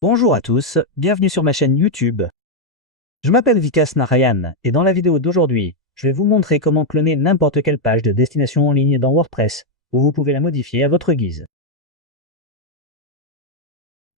Bonjour à tous, bienvenue sur ma chaîne YouTube. Je m'appelle Vikas Narayan et dans la vidéo d'aujourd'hui, je vais vous montrer comment cloner n'importe quelle page de destination en ligne dans WordPress, où vous pouvez la modifier à votre guise.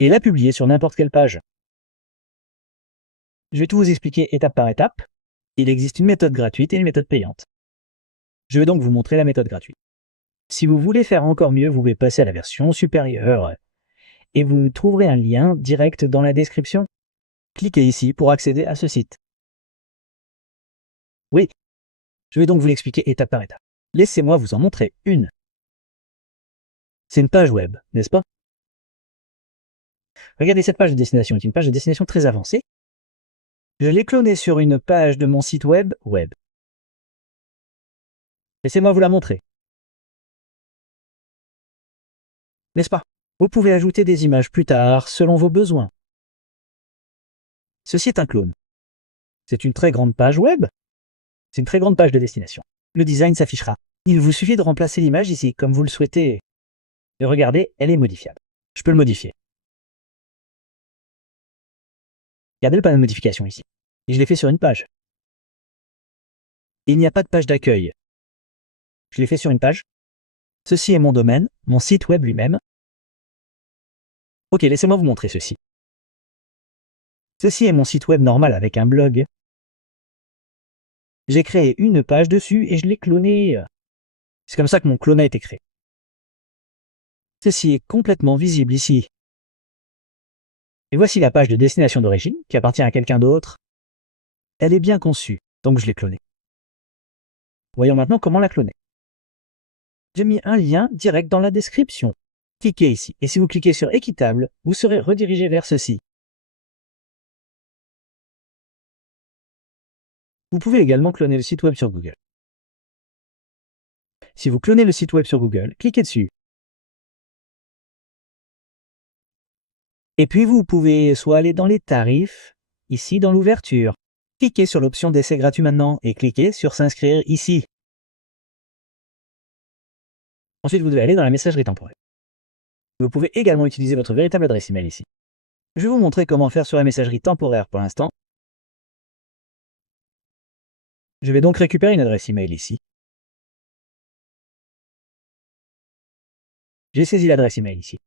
Et la publier sur n'importe quelle page. Je vais tout vous expliquer étape par étape. Il existe une méthode gratuite et une méthode payante. Je vais donc vous montrer la méthode gratuite. Si vous voulez faire encore mieux, vous pouvez passer à la version supérieure et vous trouverez un lien direct dans la description. Cliquez ici pour accéder à ce site. Oui, je vais donc vous l'expliquer étape par étape. Laissez-moi vous en montrer une. C'est une page web, n'est-ce pas? Regardez, cette page de destination est une page de destination très avancée. Je l'ai clonée sur une page de mon site web. Laissez-moi vous la montrer. N'est-ce pas? Vous pouvez ajouter des images plus tard, selon vos besoins. Ceci est un clone. C'est une très grande page web. C'est une très grande page de destination. Le design s'affichera. Il vous suffit de remplacer l'image ici, comme vous le souhaitez. Et regardez, elle est modifiable. Je peux le modifier. Regardez le panneau de modification ici. Et je l'ai fait sur une page. Il n'y a pas de page d'accueil. Je l'ai fait sur une page. Ceci est mon domaine, mon site web lui-même. Ok, laissez-moi vous montrer ceci. Ceci est mon site web normal avec un blog. J'ai créé une page dessus et je l'ai cloné. C'est comme ça que mon clone a été créé. Ceci est complètement visible ici. Et voici la page de destination d'origine qui appartient à quelqu'un d'autre. Elle est bien conçue, donc je l'ai clonée. Voyons maintenant comment la cloner. J'ai mis un lien direct dans la description. Cliquez ici, et si vous cliquez sur équitable, vous serez redirigé vers ceci. Vous pouvez également cloner le site web sur Google. Si vous clonez le site web sur Google, cliquez dessus. Et puis vous pouvez soit aller dans les tarifs, ici dans l'ouverture. Cliquez sur l'option d'essai gratuit maintenant et cliquez sur s'inscrire ici. Ensuite, vous devez aller dans la messagerie temporaire. Vous pouvez également utiliser votre véritable adresse email ici. Je vais vous montrer comment faire sur la messagerie temporaire pour l'instant. Je vais donc récupérer une adresse email ici. J'ai saisi l'adresse email ici.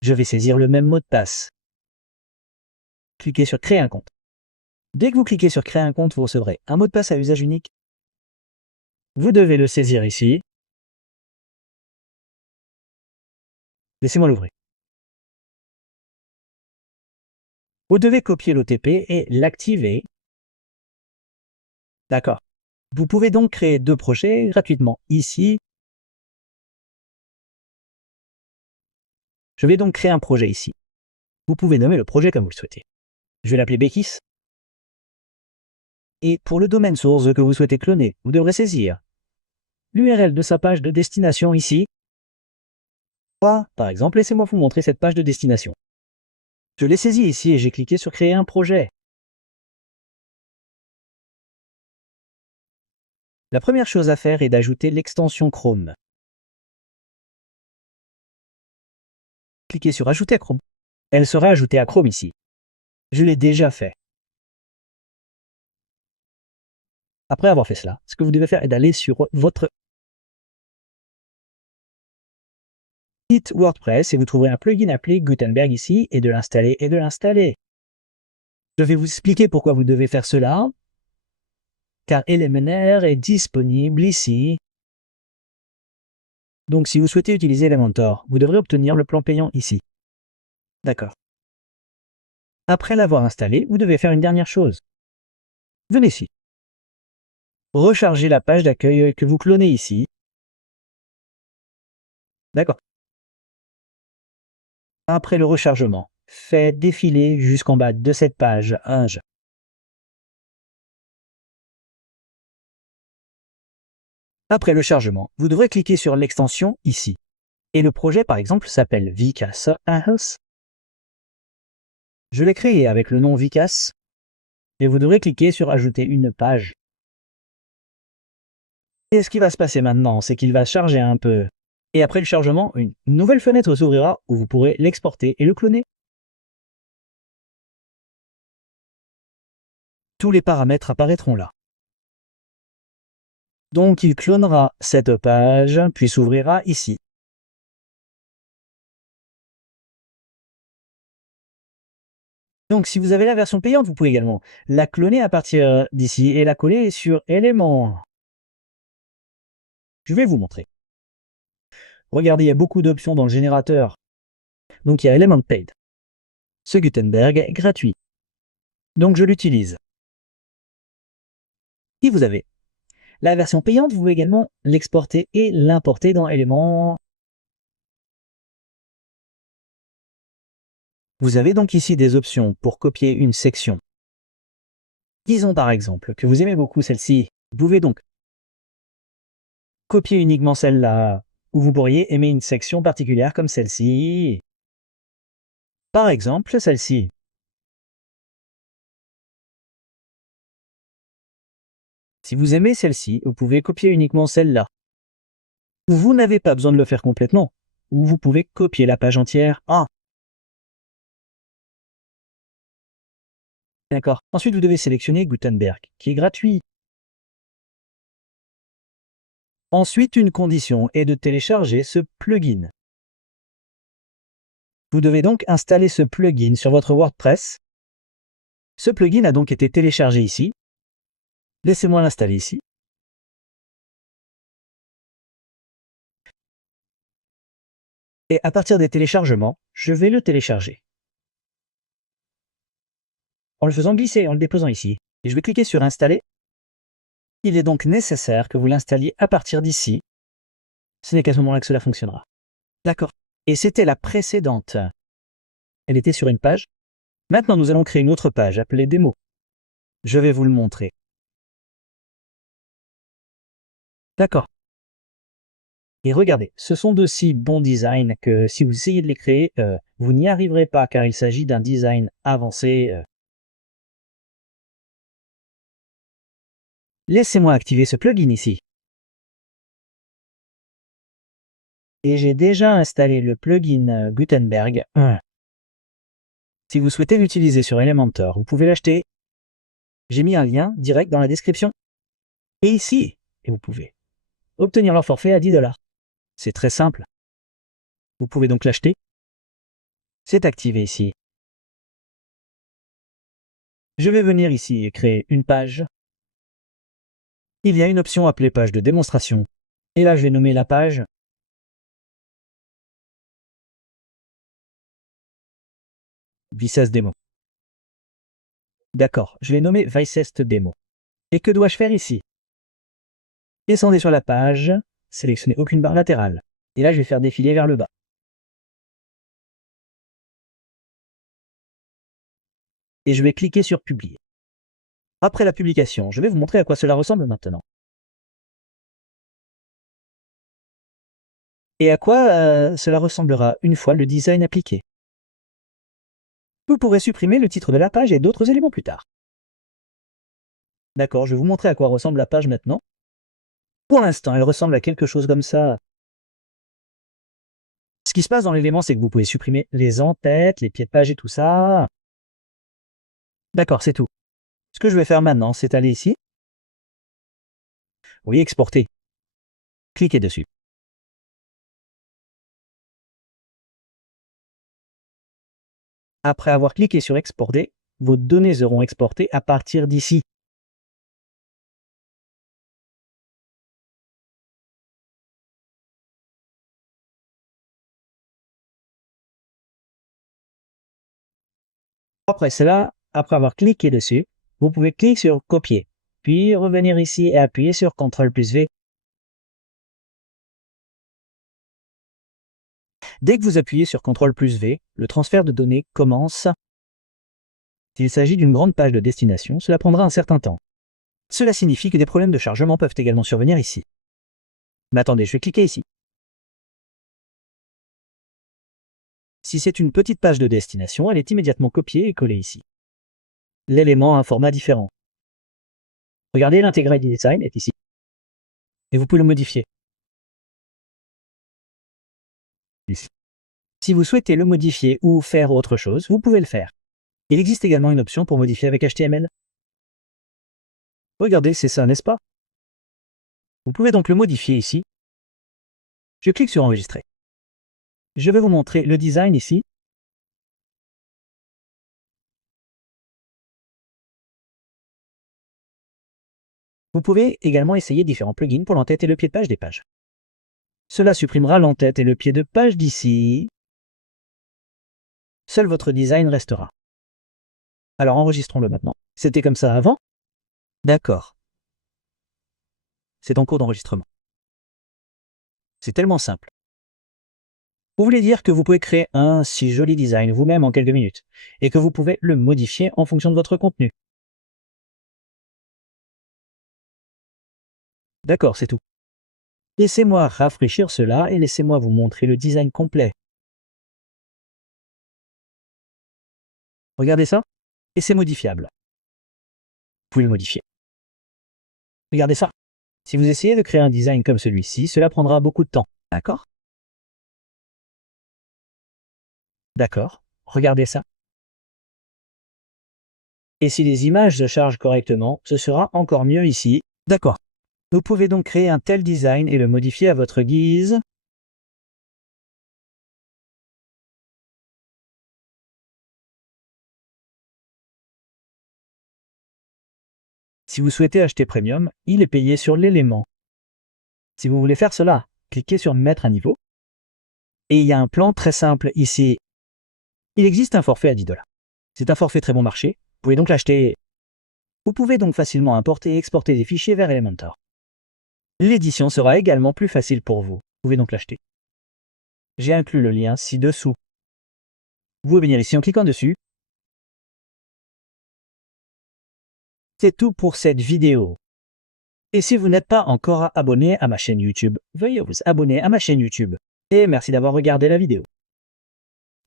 Je vais saisir le même mot de passe. Cliquez sur créer un compte. Dès que vous cliquez sur créer un compte, vous recevrez un mot de passe à usage unique. Vous devez le saisir ici. Laissez-moi l'ouvrir. Vous devez copier l'OTP et l'activer. D'accord. Vous pouvez donc créer 2 projets gratuitement ici. Je vais donc créer un projet ici. Vous pouvez nommer le projet comme vous le souhaitez. Je vais l'appeler Bekis. Et pour le domaine source que vous souhaitez cloner, vous devrez saisir l'URL de sa page de destination ici. Par exemple, laissez-moi vous montrer cette page de destination. Je l'ai saisie ici et j'ai cliqué sur créer un projet. La première chose à faire est d'ajouter l'extension Chrome. Cliquez sur ajouter à Chrome. Elle sera ajoutée à Chrome ici. Je l'ai déjà fait. Après avoir fait cela, ce que vous devez faire est d'aller sur votre site WordPress et vous trouverez un plugin appelé Gutenberg ici et de l'installer. Je vais vous expliquer pourquoi vous devez faire cela, car Elementor est disponible ici. Donc si vous souhaitez utiliser Elementor, vous devrez obtenir le plan payant ici. D'accord. Après l'avoir installé, vous devez faire une dernière chose. Venez ici. Rechargez la page d'accueil que vous clonez ici. D'accord. Après le rechargement, faites défiler jusqu'en bas de cette page un jet. Après le chargement, vous devrez cliquer sur l'extension ici. Et le projet, par exemple, s'appelle Vikas House. Je l'ai créé avec le nom Vikas. Et vous devrez cliquer sur ajouter une page. Et ce qui va se passer maintenant, c'est qu'il va charger un peu. Et après le chargement, une nouvelle fenêtre s'ouvrira où vous pourrez l'exporter et le cloner. Tous les paramètres apparaîtront là. Donc il clonera cette page, puis s'ouvrira ici. Donc si vous avez la version payante, vous pouvez également la cloner à partir d'ici et la coller sur éléments. Je vais vous montrer. Regardez, il y a beaucoup d'options dans le générateur. Donc il y a Element Paid. Ce Gutenberg est gratuit. Donc je l'utilise. Si vous avez la version payante, vous pouvez également l'exporter et l'importer dans Éléments. Vous avez donc ici des options pour copier une section. Disons par exemple que vous aimez beaucoup celle-ci. Vous pouvez donc copier uniquement celle-là, ou vous pourriez aimer une section particulière comme celle-ci. Par exemple, celle-ci. Si vous aimez celle-ci, vous pouvez copier uniquement celle-là. Vous n'avez pas besoin de le faire complètement, ou vous pouvez copier la page entière. D'accord. Ensuite, vous devez sélectionner Gutenberg, qui est gratuit. Ensuite, une condition est de télécharger ce plugin. Vous devez donc installer ce plugin sur votre WordPress. Ce plugin a donc été téléchargé ici. Laissez-moi l'installer ici. Et à partir des téléchargements, je vais le télécharger. En le faisant glisser, en le déposant ici. Et je vais cliquer sur Installer. Il est donc nécessaire que vous l'installiez à partir d'ici. Ce n'est qu'à ce moment-là que cela fonctionnera. D'accord. Et c'était la précédente. Elle était sur une page. Maintenant, nous allons créer une autre page appelée Démo. Je vais vous le montrer. D'accord. Et regardez, ce sont de si bons designs que si vous essayez de les créer, vous n'y arriverez pas car il s'agit d'un design avancé. Laissez-moi activer ce plugin ici. Et j'ai déjà installé le plugin Gutenberg. Si vous souhaitez l'utiliser sur Elementor, vous pouvez l'acheter. J'ai mis un lien direct dans la description. Et ici, et vous pouvez obtenir leur forfait à 10 $. C'est très simple. Vous pouvez donc l'acheter. C'est activé ici. Je vais venir ici et créer une page. Il y a une option appelée page de démonstration. Et là, je vais nommer la page Vicest Demo. D'accord, je l'ai nommé Vicest Demo. Et que dois-je faire ici? Descendez sur la page, sélectionnez aucune barre latérale. Et là, je vais faire défiler vers le bas. Et je vais cliquer sur Publier. Après la publication, je vais vous montrer à quoi cela ressemble maintenant. Et à quoi cela ressemblera une fois le design appliqué. Vous pourrez supprimer le titre de la page et d'autres éléments plus tard. D'accord, je vais vous montrer à quoi ressemble la page maintenant. Pour l'instant, elle ressemble à quelque chose comme ça. Ce qui se passe dans l'élément, c'est que vous pouvez supprimer les en-têtes, les pieds de page et tout ça. D'accord, c'est tout. Ce que je vais faire maintenant, c'est aller ici. Oui, exporter. Cliquez dessus. Après avoir cliqué sur exporter, vos données seront exportées à partir d'ici. Après cela, après avoir cliqué dessus, vous pouvez cliquer sur copier, puis revenir ici et appuyer sur CTRL plus V. Dès que vous appuyez sur CTRL plus V, le transfert de données commence. S'il s'agit d'une grande page de destination, cela prendra un certain temps. Cela signifie que des problèmes de chargement peuvent également survenir ici. Mais attendez, je vais cliquer ici. Si c'est une petite page de destination, elle est immédiatement copiée et collée ici. L'élément a un format différent. Regardez, l'intégralité design est ici. Et vous pouvez le modifier. ici. Si vous souhaitez le modifier ou faire autre chose, vous pouvez le faire. Il existe également une option pour modifier avec HTML. Regardez, c'est ça, n'est-ce pas? Vous pouvez donc le modifier ici. Je clique sur Enregistrer. Je vais vous montrer le design ici. Vous pouvez également essayer différents plugins pour l'entête et le pied de page des pages. Cela supprimera l'entête et le pied de page d'ici. Seul votre design restera. Alors enregistrons-le maintenant. C'était comme ça avant? D'accord. C'est en cours d'enregistrement. C'est tellement simple. Vous voulez dire que vous pouvez créer un si joli design vous-même en quelques minutes et que vous pouvez le modifier en fonction de votre contenu. D'accord, c'est tout. Laissez-moi rafraîchir cela et laissez-moi vous montrer le design complet. Regardez ça, et c'est modifiable. Vous pouvez le modifier. Regardez ça. Si vous essayez de créer un design comme celui-ci, cela prendra beaucoup de temps. D'accord? D'accord. Regardez ça. Et si les images se chargent correctement, ce sera encore mieux ici. D'accord. Vous pouvez donc créer un tel design et le modifier à votre guise. Si vous souhaitez acheter Premium, il est payé sur l'élément. Si vous voulez faire cela, cliquez sur Mettre à niveau. Et il y a un plan très simple ici. Il existe un forfait à 10 $. C'est un forfait très bon marché. Vous pouvez donc l'acheter. Vous pouvez donc facilement importer et exporter des fichiers vers Elementor. L'édition sera également plus facile pour vous. Vous pouvez donc l'acheter. J'ai inclus le lien ci-dessous. Vous pouvez venir ici en cliquant dessus. C'est tout pour cette vidéo. Et si vous n'êtes pas encore abonné à ma chaîne YouTube, veuillez vous abonner à ma chaîne YouTube. Et merci d'avoir regardé la vidéo.